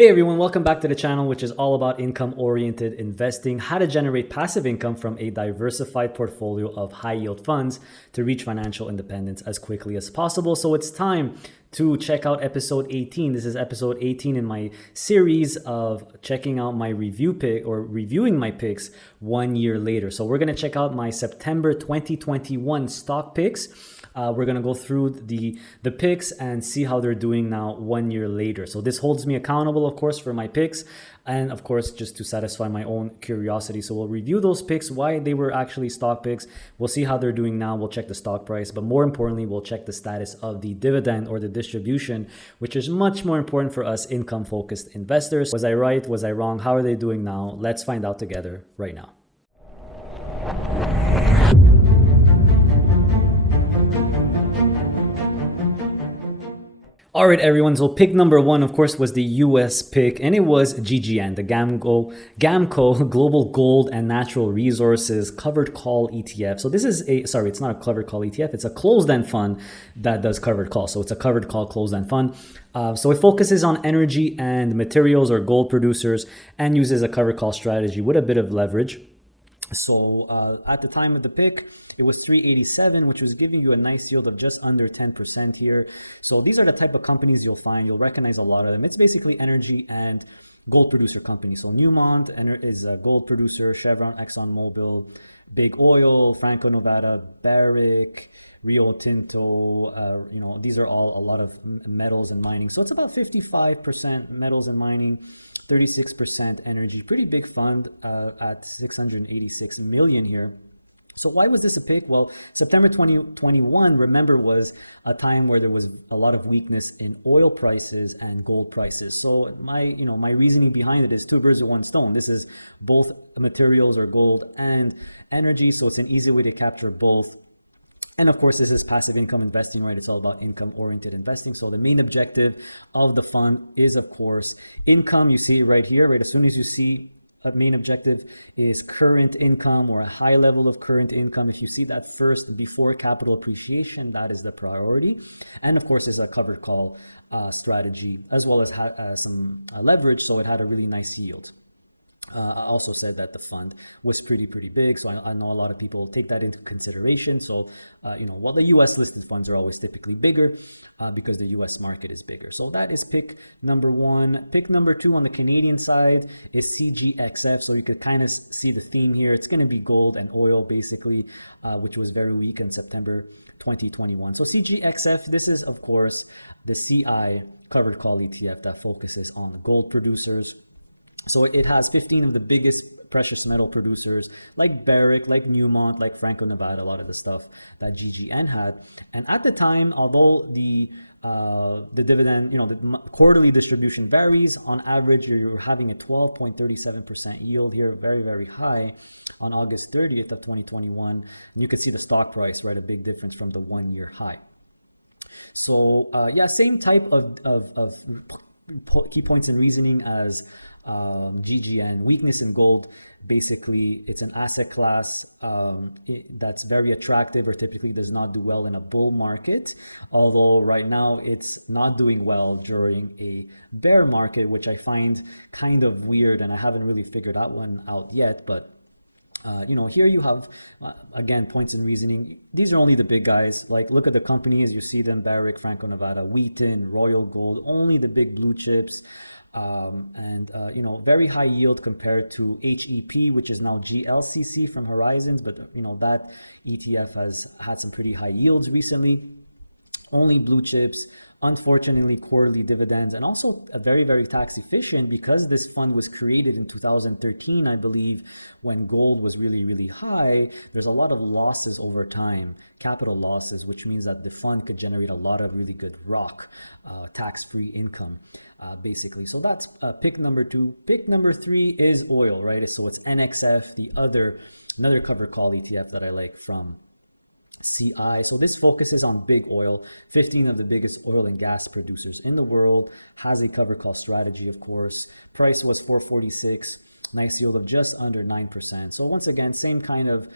Hey everyone, welcome back to the channel, which is all about income-oriented investing, how to generate passive income from a diversified portfolio of high-yield funds to reach financial independence as quickly as possible. So it's time to check out episode 18. This is episode 18 in my series of checking out my review pick or reviewing my picks 1 year later. So we're going to check out my September 2021 stock picks. We're going to go through the picks and see how they're doing now 1 year later. So this holds me accountable, of course, for my picks and of course, just to satisfy my own curiosity. So we'll review those picks, why they were actually stock picks. We'll see how they're doing now. We'll check the stock price, but more importantly, we'll check the status of the dividend or the distribution, which is much more important for us income focused investors. Was I right? Was I wrong? How are they doing now? Let's find out together right now. All right, everyone. So pick number one, of course, was the US pick, and it was GGN, the GAMCO Global Gold and Natural Resources Covered Call ETF. So this is it's not a covered call ETF. It's a closed-end fund that does covered call. So it's a covered call closed-end fund. So it focuses on energy and materials or gold producers and uses a covered call strategy with a bit of leverage. So at the time of the pick, it was 387, which was giving you a nice yield of just under 10% here. So these are the type of companies you'll find. You'll recognize a lot of them. It's basically energy and gold producer companies. So Newmont is a gold producer, Chevron, ExxonMobil, Big Oil, Franco-Nevada, Barrick, Rio Tinto. These are all a lot of metals and mining. So it's about 55% metals and mining, 36% energy, pretty big fund at 686 million here. So why was this a pick? Well, September 2021, remember, was a time where there was a lot of weakness in oil prices and gold prices. So my reasoning behind it is two birds with one stone. This is both materials or gold and energy. So it's an easy way to capture both. And of course, this is passive income investing, right? It's all about income-oriented investing. So the main objective of the fund is, of course, income. You see it right here, right? As soon as you see a main objective is current income or a high level of current income. If you see that first before capital appreciation, that is the priority. And of course, it's a covered call strategy as well as some leverage. So it had a really nice yield. I also said that the fund was pretty big. So I know a lot of people take that into consideration. So, the US listed funds are always typically bigger because the US market is bigger. So that is pick number one. Pick number two on the Canadian side is CGXF. So you could kind of see the theme here. It's going to be gold and oil basically, which was very weak in September 2021. So CGXF, this is of course the CI covered call ETF that focuses on gold producers. So it has 15 of the biggest precious metal producers like Barrick, like Newmont, like Franco-Nevada, a lot of the stuff that GGN had. And at the time, although the dividend, the quarterly distribution varies, on average, you're having a 12.37% yield here, very high on August 30th of 2021. And you can see the stock price, right? A big difference from the 1 year high. So same type of key points in reasoning as GGN. Weakness in gold, basically it's an asset class that's very attractive or typically does not do well in a bull market, although right now it's not doing well during a bear market, which I find kind of weird, and I haven't really figured that one out yet. But here you have, again, points in reasoning. These are only the big guys. Like, look at the companies. You see them: Barrick, Franco-Nevada, Wheaton, Royal Gold, only the big blue chips. Very high yield compared to HEP, which is now GLCC from Horizons. But, that ETF has had some pretty high yields recently. Only blue chips. Unfortunately, quarterly dividends, and also a very tax efficient because this fund was created in 2013, I believe, when gold was really high. There's a lot of losses over time, capital losses, which means that the fund could generate a lot of really good tax-free income, basically. So that's pick number two. Pick number three is oil, right? So it's NXF, another covered call ETF that I like from CI. So this focuses on big oil. 15 of the biggest oil and gas producers in the world, has a cover call strategy, of course. Price was 446, nice yield of just under 9%. So once again, same kind of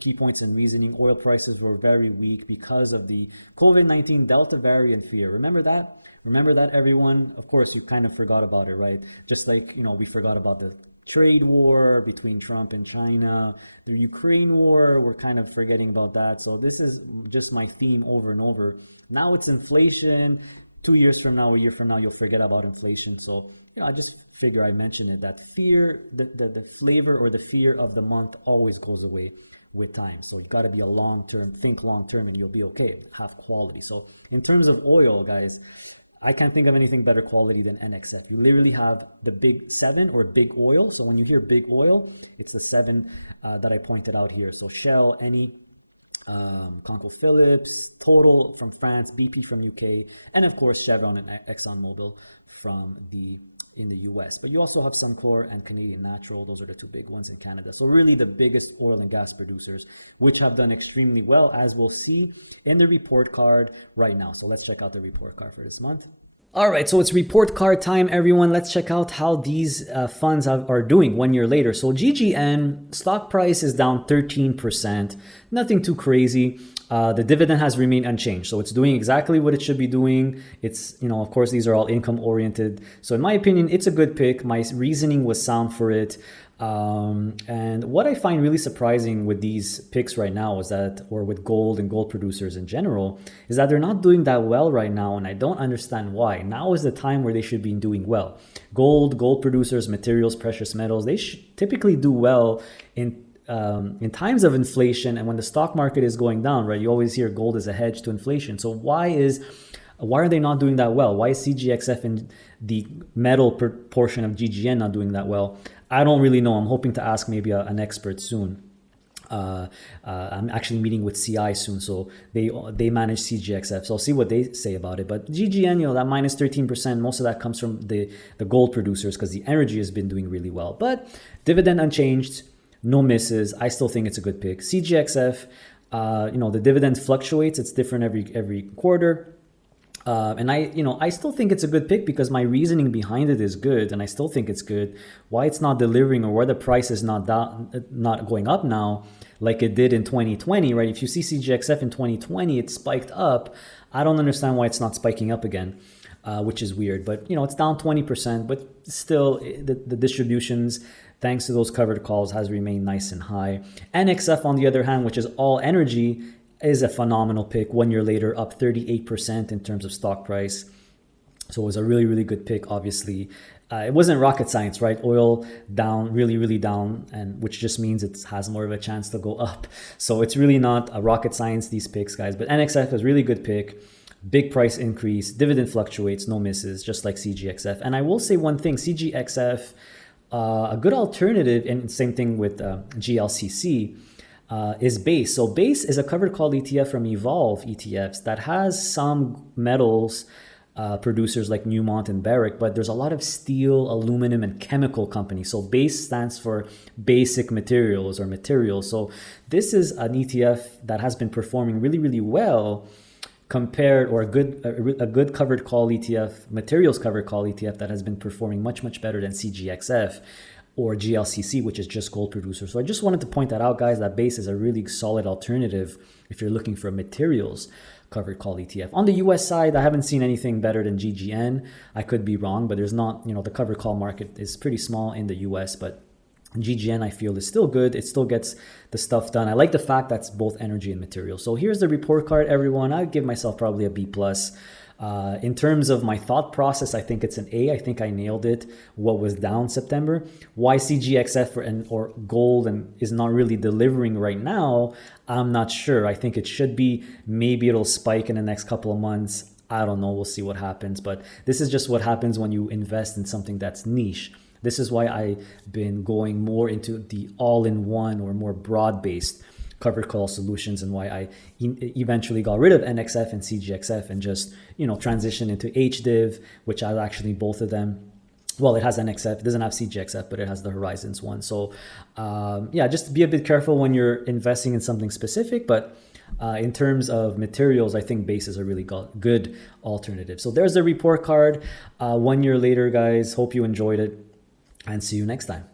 Key points and reasoning: oil prices were very weak because of the COVID-19 Delta variant fear. Remember that? Remember that, everyone? Of course, you kind of forgot about it, right? Just like, we forgot about the trade war between Trump and China, the Ukraine war, we're kind of forgetting about that. So this is just my theme over and over. Now it's inflation. 2 years from now, a year from now, you'll forget about inflation. So, I just figure I mention it, that fear, the flavor or the fear of the month always goes away with time. So you got to be think long-term, and you'll be okay, have quality. So in terms of oil, guys, I can't think of anything better quality than NXF. You literally have the big 7 or big oil. So when you hear big oil, it's the 7 that I pointed out here. So Shell, Eni, ConocoPhillips, Total from France, BP from UK, and of course Chevron and ExxonMobil in the US. But you also have Suncor and Canadian Natural. Those are the 2 big ones in Canada. So really the biggest oil and gas producers, which have done extremely well, as we'll see in the report card right now. So let's check out the report card for this month. All right, so it's report card time, everyone. Let's check out how these funds are doing 1 year later. So GGN stock price is down 13%, nothing too crazy. The dividend has remained unchanged, so it's doing exactly what it should be doing. It's, of course, these are all income oriented. So in my opinion, it's a good pick. My reasoning was sound for it. And what I find really surprising with these picks right now or with gold and gold producers in general, is that they're not doing that well right now. And I don't understand why. Now is the time where they should be doing well. Gold producers, materials, precious metals, they typically do well in times of inflation, and when the stock market is going down, right? You always hear gold is a hedge to inflation. So why are they not doing that well? Why is CGXF and the metal portion of GGN not doing that well? I don't really know. I'm hoping to ask maybe an expert soon. I'm actually meeting with CI soon, so they manage CGXF, so I'll see what they say about it. But GGN, that minus 13%, most of that comes from the gold producers, because the energy has been doing really well. But dividend unchanged, no misses. I still think it's a good pick. CGXF, the dividend fluctuates. It's different every quarter. And I still think it's a good pick because my reasoning behind it is good, and I still think it's good. Why it's not delivering, or why the price is not going up now like it did in 2020, right? If you see CGXF in 2020, it spiked up. I don't understand why it's not spiking up again, which is weird. But it's down 20%, but still the distributions, thanks to those covered calls, has remained nice and high. NXF, on the other hand, which is all energy, is a phenomenal pick. 1 year later, up 38% in terms of stock price. So it was a really, really good pick, obviously. It wasn't rocket science, right? Oil down, really, really down, and which just means it has more of a chance to go up. So it's really not a rocket science, these picks, guys. But NXF was a really good pick. Big price increase. Dividend fluctuates, no misses, just like CGXF. And I will say one thing, CGXF, a good alternative, and same thing with GLCC, is BASE. So BASE is a covered call ETF from Evolve ETFs that has some metals producers like Newmont and Barrick, but there's a lot of steel, aluminum, and chemical companies. So BASE stands for basic materials or materials. So this is an ETF that has been performing really, really well compared, or a good covered call ETF, materials covered call ETF that has been performing much, much better than CGXF or GLCC, which is just gold producers. So I just wanted to point that out, guys, that BASE is a really solid alternative if you're looking for a materials covered call ETF. On the US side, I haven't seen anything better than GGN. I could be wrong, but there's not, the covered call market is pretty small in the US, but GGN, I feel, is still good. It still gets the stuff done. I like the fact that's both energy and materials. So here's the report card, everyone. I'd give myself probably a B+. In terms of my thought process, I think it's an A. I think I nailed it. What was down September? Why CGXF or gold is not really delivering right now, I'm not sure. I think it should be. Maybe it'll spike in the next couple of months. I don't know. We'll see what happens. But this is just what happens when you invest in something that's niche. This is why I've been going more into the all-in-one or more broad-based covered call solutions, and why I eventually got rid of NXF and CGXF and just transitioned into HDIV, which has actually both of them. Well, it has NXF, it doesn't have CGXF, but it has the Horizons one. So just be a bit careful when you're investing in something specific. But in terms of materials, I think BASE is a really good alternative. So there's the report card. 1 year later, guys. Hope you enjoyed it, and see you next time.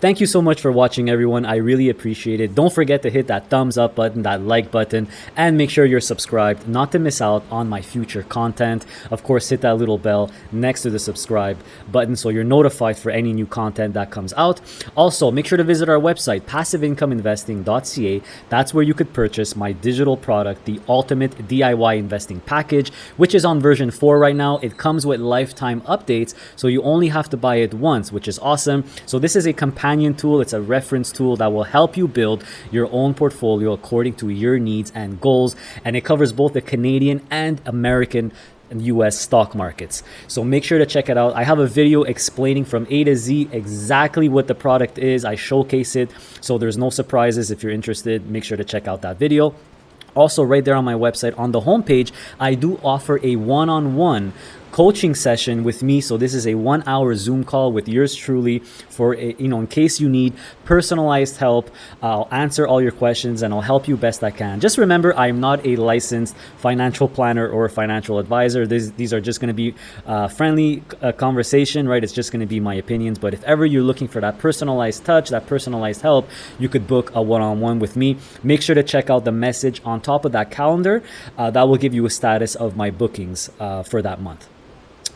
Thank you so much for watching, everyone. I really appreciate it. Don't forget to hit that thumbs up button, that like button, and make sure you're subscribed not to miss out on my future content. Of course, hit that little bell next to the subscribe button so you're notified for any new content that comes out. Also, make sure to visit our website, passiveincomeinvesting.ca. That's where you could purchase my digital product, the Ultimate DIY Investing Package, which is on version 4 right now. It comes with lifetime updates, so you only have to buy it once, which is awesome. So this is a companion tool. It's a reference tool that will help you build your own portfolio according to your needs and goals, and it covers both the Canadian and American and US stock markets. So make sure to check it out. I have a video explaining from A to Z exactly what the product is. I showcase it, so there's no surprises. If you're interested, make sure to check out that video. Also, right there on my website on the homepage, I do offer a one-on-one coaching session with me. So this is a 1-hour Zoom call with yours truly for in case you need personalized help. I'll answer all your questions and I'll help you best I can. Just remember, I am not a licensed financial planner or financial advisor. These are just going to be friendly conversation, right? It's just going to be my opinions. But if ever you're looking for that personalized touch, that personalized help, you could book a one-on-one with me. Make sure to check out the message on top of that calendar. That will give you a status of my bookings for that month.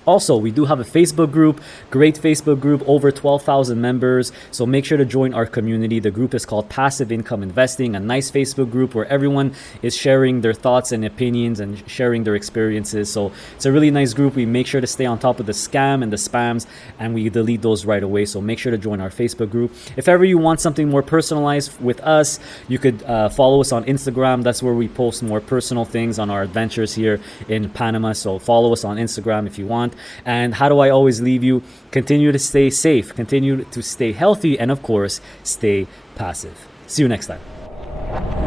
Also, we do have a Facebook group, great Facebook group, over 12,000 members. So make sure to join our community. The group is called Passive Income Investing, a nice Facebook group where everyone is sharing their thoughts and opinions and sharing their experiences. So it's a really nice group. We make sure to stay on top of the scam and the spams, and we delete those right away. So make sure to join our Facebook group. If ever you want something more personalized with us, you could follow us on Instagram. That's where we post more personal things on our adventures here in Panama. So follow us on Instagram if you want. And how do I always leave you? Continue to stay safe, continue to stay healthy, and of course, stay passive. See you next time.